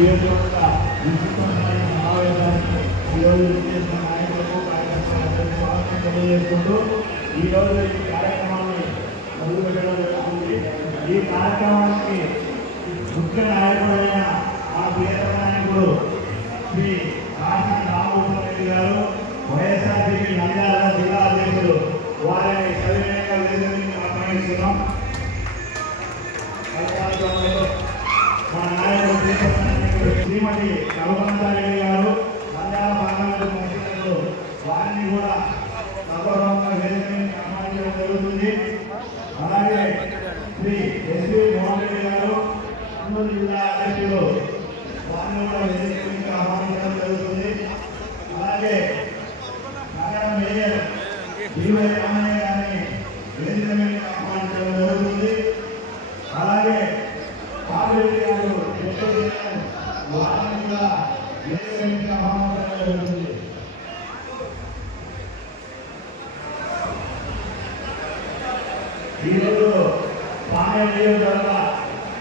నియోజకవర్గ విస్తృత స్థాయి సమావేశానికి ఈరోజు చేసిన నాయకులకు కార్యక్రమాలకు స్వాగతం తెలియజేసుకుంటూ ఈరోజు ఈ కార్యక్రమాన్ని మొదలుపెట్టడం జరుగుతుంది. ఈ కార్యక్రమానికి ముఖ్య నాయకుడైన మా ప్రియతమ నాయకుడు శ్రీ కాశీ రామభూషణ రెడ్డి గారు, వైఎస్ఆర్సీపీ నంద్యాల జిల్లా అధ్యక్షుడు, వారిని సవినయంగా వేదికకి ఆహ్వానిస్తున్నాం. మా నాయకుడు శ్రీమతి రఘునందారెడ్డి గారు, నంద్యాల పార్లమెంటు కౌన్సిలర్లు, వారిని కూడా సగౌరవంగా వేదికకి ఆహ్వానించడం జరుగుతుంది. అలాగే శ్రీ ఎస్వి మోహన్ రెడ్డి గారు, కర్నూలు జిల్లా అధ్యక్షుడు, వారిని కూడా వేదికకి ఆహ్వానించడం జరుగుతుంది. అలాగే నగర మేయర్ జీవై రామయ్య గారిని వేదికకి ఆహ్వానించడం జరుగుతుంది. అలాగే పార్వతి గారు వారిని కూడా వేదికకి ఆహ్వానించడం జరుగుతుంది. ఈరోజు పానె నియోజకవర్గ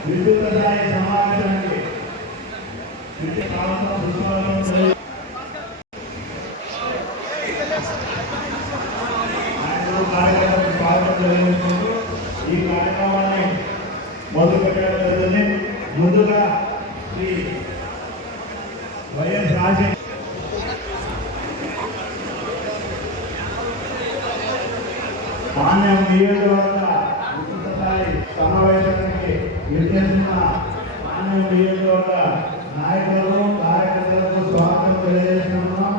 విస్తృత స్థాయి సమావేశానికి ఈ కార్యక్రమాన్ని మొదలు పెట్టడం జరుగుతుంది. ముందుగా శ్రీ వైఎస్ రాజశేఖర పాణ్యం నియోజకవర్గ విస్తృత స్థాయి సమావేశానికి నిర్దేశించిన పాణ్యం నియోజకవర్గ నాయకులకు కార్యకర్తలకు స్వాగతం తెలియజేస్తున్నాం.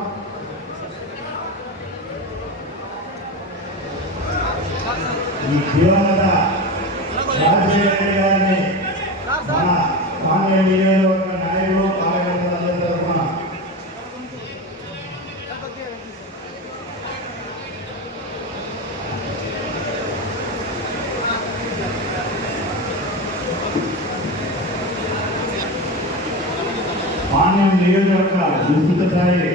ఈ దివంగత రాజశేఖర రెడ్డి గారిని మన పాణ్యం నియోజకవర్గ నాయకులు కార్యకర్తల తరఫున పాణ్యం నియోజకవర్గ విస్తృత స్థాయి